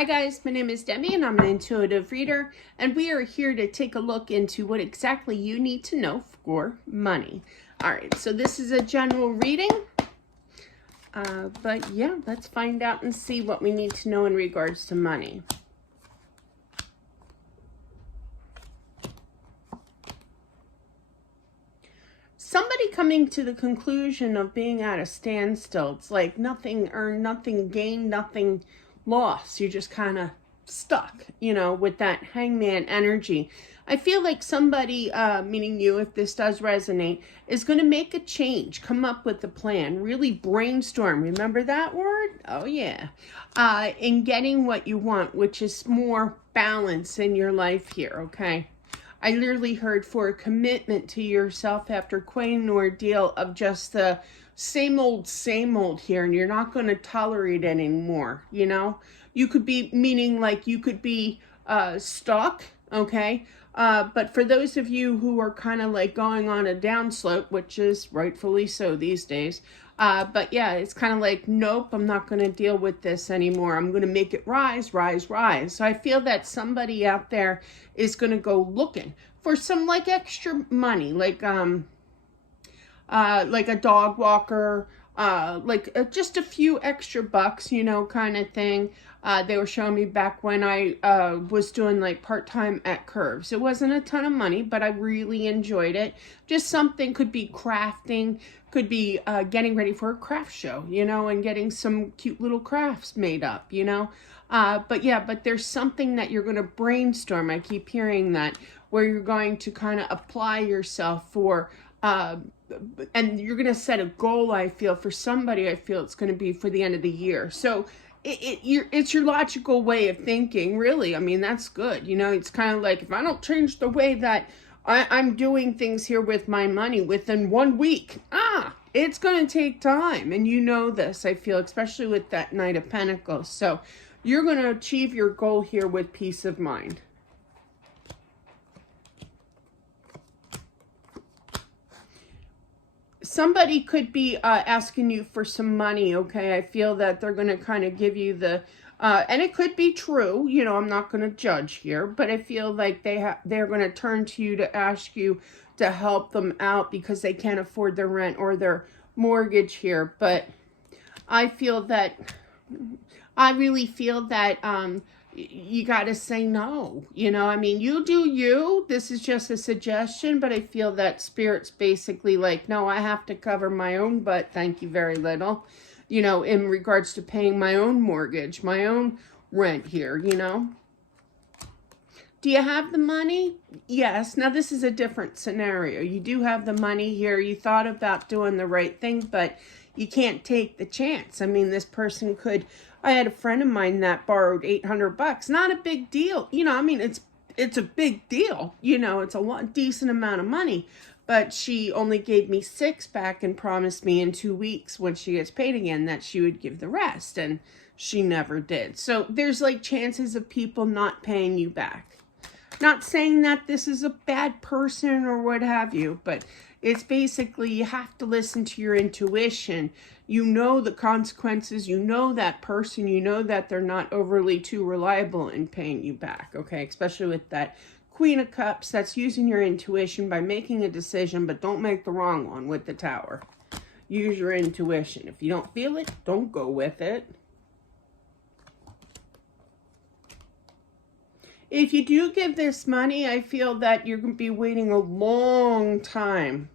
Hi guys, my name is Debbie and I'm an intuitive reader, and we are here to take a look into what exactly you need to know for money. Alright, so this is a general reading, but yeah, let's find out and see what we need to know in regards to money. Somebody coming to the conclusion of being at a standstill. It's like nothing earned, nothing gained, nothing lost. You're just kind of stuck, with that hangman energy. I feel like somebody, meaning you, if this does resonate, is going to make a change, come up with a plan, really brainstorm. Remember that word? Oh, yeah. In getting what you want, which is more balance in your life here, okay? I literally heard for a commitment to yourself after quite an ordeal of just the same old here, and you're not going to tolerate it anymore, You could be, meaning like you could be stuck, okay? But for those of you who are kind of like going on a downslope, which is rightfully so these days, but yeah, it's kind of like, nope, I'm not going to deal with this anymore. I'm going to make it rise, rise, rise. So I feel that somebody out there is going to go looking for some like extra money, like a dog walker, just a few extra bucks, kind of thing. They were showing me back when I was doing like part-time at Curves. It wasn't a ton of money, but I really enjoyed it. Just something, could be crafting, could be getting ready for a craft show, and getting some cute little crafts made up, but there's something that you're going to brainstorm. I keep hearing that, where you're going to kind of apply yourself for and you're going to set a goal. I feel for somebody, I feel it's going to be for the end of the year. So it's your logical way of thinking, really. I mean, that's good. It's kind of like, if I don't change the way that I'm doing things here with my money within 1 week, it's going to take time. And this, I feel, especially with that Knight of Pentacles. So you're going to achieve your goal here with peace of mind. Somebody could be asking you for some money, okay? I feel that they're going to kind of give you the, and it could be true, I'm not going to judge here, but I feel like they're going to turn to you to ask you to help them out because they can't afford their rent or their mortgage here. But I really feel that you got to say no. I mean, you do you. This is just a suggestion, but I feel that Spirit's basically like, no, I have to cover my own butt. Thank you very little, in regards to paying my own mortgage, my own rent here, Do you have the money? Yes. Now, this is a different scenario. You do have the money here. You thought about doing the right thing, but you can't take the chance. I mean, this person could... I had a friend of mine that borrowed $800. Not a big deal. I mean, it's a big deal. It's a decent amount of money. But she only gave me $6 back and promised me in 2 weeks when she gets paid again that she would give the rest. And she never did. So there's like chances of people not paying you back. Not saying that this is a bad person or what have you, but it's basically you have to listen to your intuition. The consequences, that person, that they're not overly too reliable in paying you back, okay? Especially with that Queen of Cups, that's using your intuition by making a decision, but don't make the wrong one with the Tower. Use your intuition. If you don't feel it, don't go with it. If you do give this money, I feel that you're going to be waiting a long time.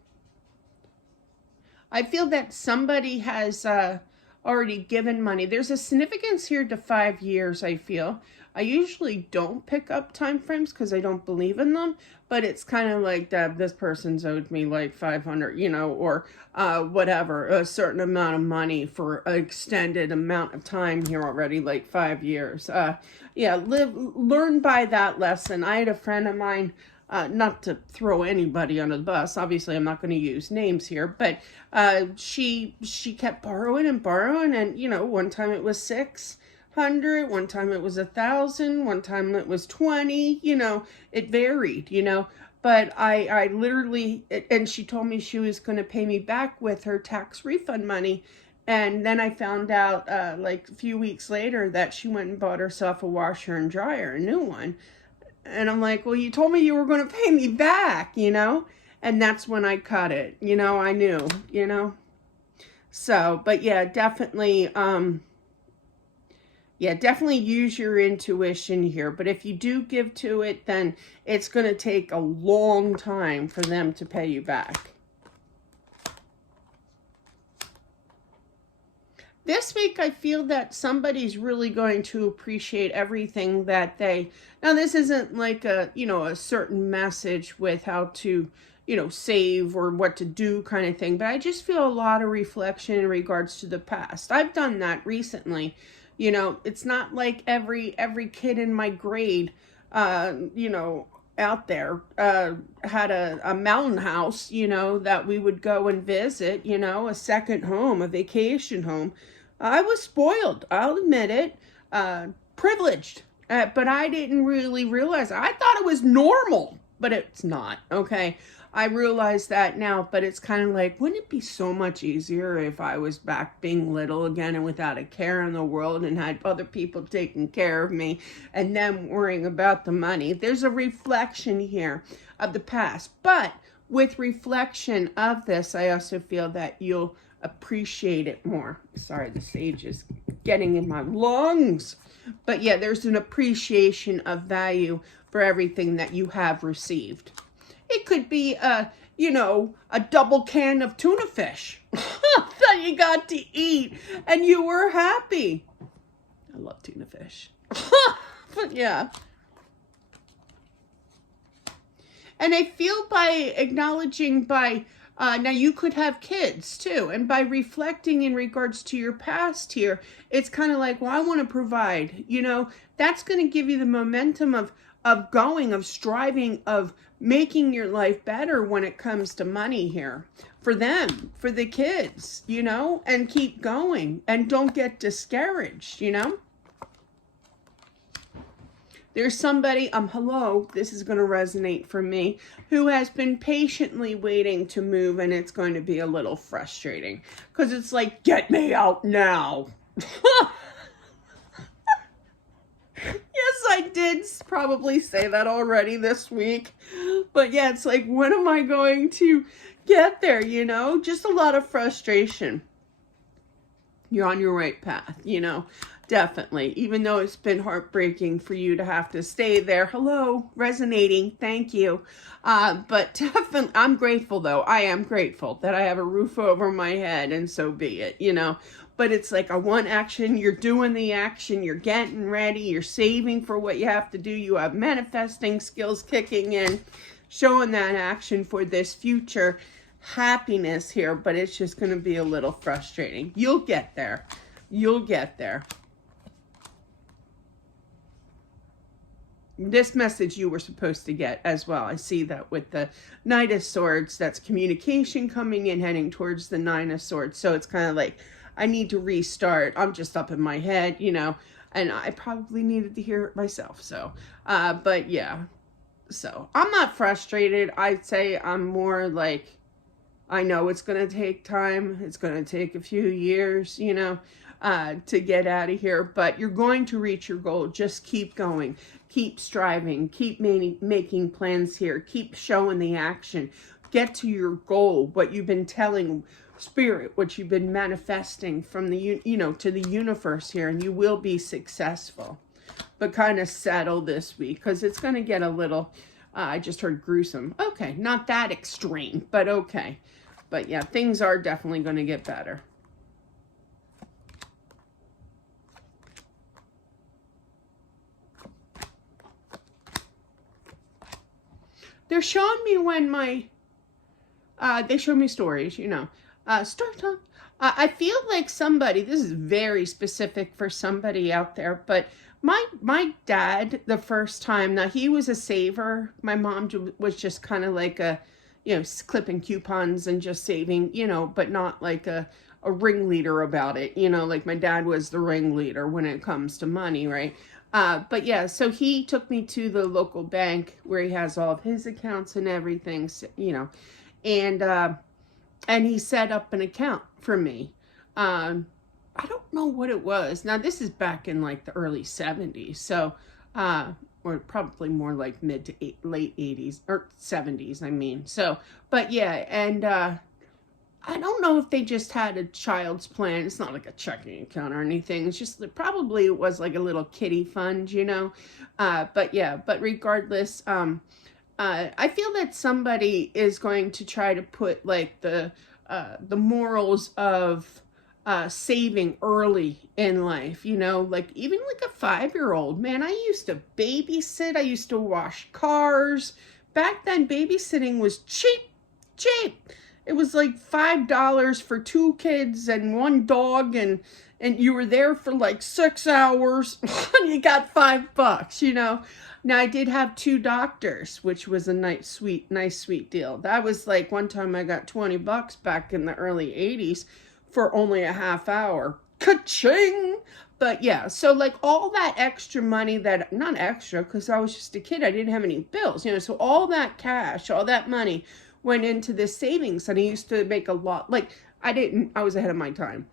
I feel that somebody has already given money. There's a significance here to 5 years, I feel. I usually don't pick up time frames because I don't believe in them, but it's kind of like that this person's owed me like 500, or whatever, a certain amount of money for an extended amount of time here already, like 5 years. Learn by that lesson. I had a friend of mine, not to throw anybody under the bus, obviously I'm not going to use names here, but she kept borrowing and borrowing, and one time it was 600, one time it was 1,000, one time it was 20, it varied, but I literally, and she told me she was going to pay me back with her tax refund money, And then I found out like a few weeks later that she went and bought herself a washer and dryer, a new one. And I'm like, well, you told me you were going to pay me back, you know? And that's when I cut it, you know, I knew, you know? So, but yeah, definitely, definitely use your intuition here. But if you do give to it, then it's going to take a long time for them to pay you back. This week, I feel that somebody's really going to appreciate everything that they... Now, this isn't like a, you know, a certain message with how to, you know, save or what to do kind of thing. But I just feel a lot of reflection in regards to the past. I've done that recently. You know, it's not like every kid in my grade, you know, out there had a mountain house, you know, that we would go and visit, you know, a second home, a vacation home. I was spoiled, I'll admit it, privileged, but I didn't really realize. I thought it was normal, but it's not, okay? I realize that now, but it's kind of like, wouldn't it be so much easier if I was back being little again and without a care in the world and had other people taking care of me and them worrying about the money? There's a reflection here of the past, but with reflection of this, I also feel that you'll appreciate it more. Sorry, the sage is getting in my lungs. But yeah, there's an appreciation of value for everything that you have received. It could be you know, a double can of tuna fish that you got to eat and you were happy. I love tuna fish. But yeah. And I feel by acknowledging now you could have kids too. And by reflecting in regards to your past here, it's kind of like, well, I want to provide, you know, that's going to give you the momentum of going, of striving, of making your life better when it comes to money here for them, for the kids, you know, and keep going and don't get discouraged, you know. There's somebody, hello, this is going to resonate for me, who has been patiently waiting to move, and it's going to be a little frustrating because it's like, get me out now. Yes, I did probably say that already this week, but yeah, it's like, when am I going to get there, you know? Just a lot of frustration. You're on your right path, you know. Definitely, even though it's been heartbreaking for you to have to stay there. Hello, resonating, thank you. But definitely, I'm grateful though. I am grateful that I have a roof over my head, and so be it, you know. But it's like I want action, you're doing the action, you're getting ready, you're saving for what you have to do, you have manifesting skills kicking in, showing that action for this future happiness here, but it's just going to be a little frustrating. You'll get there. You'll get there. This message you were supposed to get as well. I see that with the Knight of Swords, that's communication coming in, heading towards the Nine of Swords. So it's kind of like, I need to restart. I'm just up in my head, you know, and I probably needed to hear it myself. So, but yeah, so I'm not frustrated. I'd say I'm more like, I know it's going to take time. It's going to take a few years, you know, to get out of here, but you're going to reach your goal. Just keep going. Keep striving, keep making plans here, keep showing the action, get to your goal, what you've been telling spirit, what you've been manifesting from the, you know, to the universe here, and you will be successful. But kind of settle this week, because it's going to get a little, I just heard gruesome. Okay, not that extreme, but okay. But yeah, things are definitely going to get better. They're showing me when my, they show me stories, you know, story time. I feel like somebody, this is very specific for somebody out there, but my dad, the first time, now he was a saver. My mom was just kind of like a, you know, clipping coupons and just saving, you know, but not like a ringleader about it, you know, like my dad was the ringleader when it comes to money, right? But yeah, so he took me to the local bank where he has all of his accounts and everything, you know, and he set up an account for me. I don't know what it was. Now, this is back in like the early 70s. So, or probably more like mid to late 80s or 70s, I mean. So, but yeah, and I don't know if they just had a child's plan. It's not like a checking account or anything. It's just probably it was like a little kiddie fund, you know. But yeah, but regardless, I feel that somebody is going to try to put like the morals of saving early in life, you know, like even like a 5-year-old. Man, I used to babysit. I used to wash cars. Back then, babysitting was cheap. It was like $5 for 2 kids and 1 dog, and you were there for like 6 hours and you got $5, you know. Now, I did have 2 doctors, which was a nice sweet deal. That was like one time I got $20 back in the early 80s for only a half hour. Ka-ching! But yeah, so like all that extra money that, not extra, because I was just a kid, I didn't have any bills, you know, so all that cash, all that money went into this savings, and I used to make a lot, like, I was ahead of my time,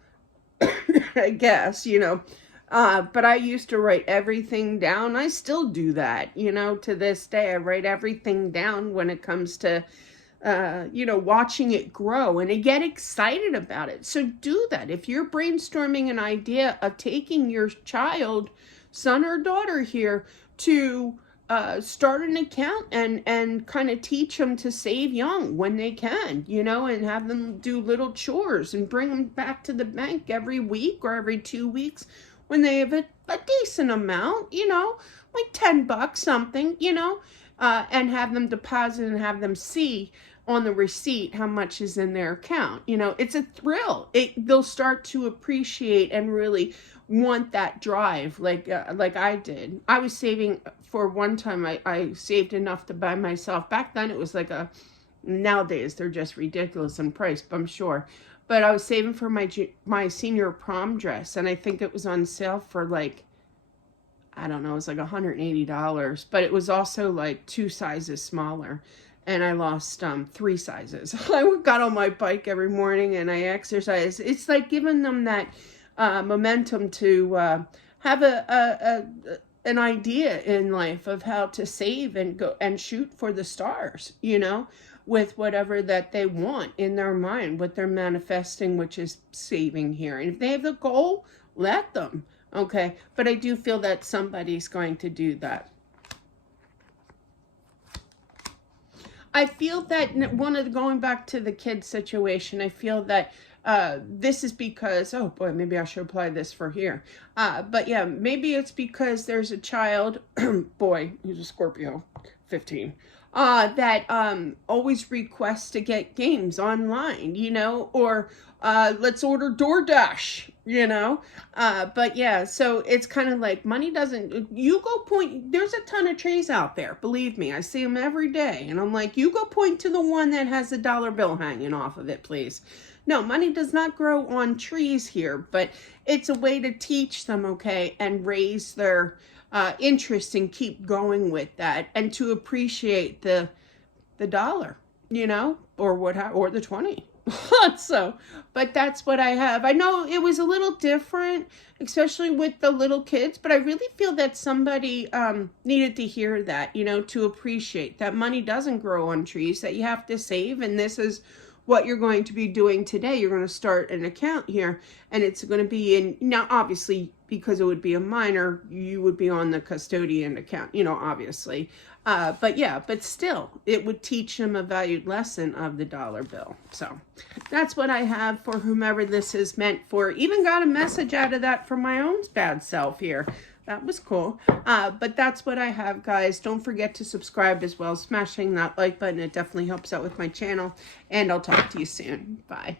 I guess, you know, but I used to write everything down. I still do that, you know, to this day. I write everything down when it comes to, you know, watching it grow, and I get excited about it. So do that. If you're brainstorming an idea of taking your child, son or daughter here, to start an account and kind of teach them to save young when they can, you know, and have them do little chores and bring them back to the bank every week or every 2 weeks when they have a decent amount, you know, like $10 something, you know, and have them deposit and have them see on the receipt how much is in their account. You know, it's a thrill. They'll start to appreciate and really want that drive like I did. I was saving for one time. I saved enough to buy myself. Back then it was like nowadays they're just ridiculous in price, I'm sure. But I was saving for my senior prom dress, and I think it was on sale for like, I don't know, it was like $180, but it was also like 2 sizes smaller. And I lost 3 sizes. I got on my bike every morning and I exercised. It's like giving them that momentum to have an idea in life of how to save and go and shoot for the stars, you know, with whatever that they want in their mind, what they're manifesting, which is saving here. And if they have the goal, let them, okay? But I do feel that somebody's going to do that. I feel that going back to the kid situation, I feel that this is because, oh boy, maybe I should apply this for here. But yeah, maybe it's because there's a child, boy, who's a Scorpio, 15, that always requests to get games online, you know, or let's order DoorDash, you know. But yeah, so it's kind of like money doesn't, you go point, there's a ton of trees out there, believe me, I see them every day, and I'm like, you go point to the one that has a dollar bill hanging off of it, please. No, money does not grow on trees here, but it's a way to teach them, okay, and raise their interest and keep going with that, and to appreciate the dollar, you know, or the 20. So, but that's what I have. I know it was a little different, especially with the little kids, but I really feel that somebody needed to hear that, you know, to appreciate that money doesn't grow on trees, that you have to save, and this is what you're going to be doing today. You're going to start an account here, and it's going to be in, now obviously because it would be a minor, you would be on the custodian account, you know, obviously. But yeah, but still, it would teach them a valued lesson of the dollar bill. So that's what I have for whomever this is meant for. Even got a message out of that for my own bad self here. That was cool. But that's what I have, guys. Don't forget to subscribe as well. Smashing that like button. It definitely helps out with my channel. And I'll talk to you soon. Bye.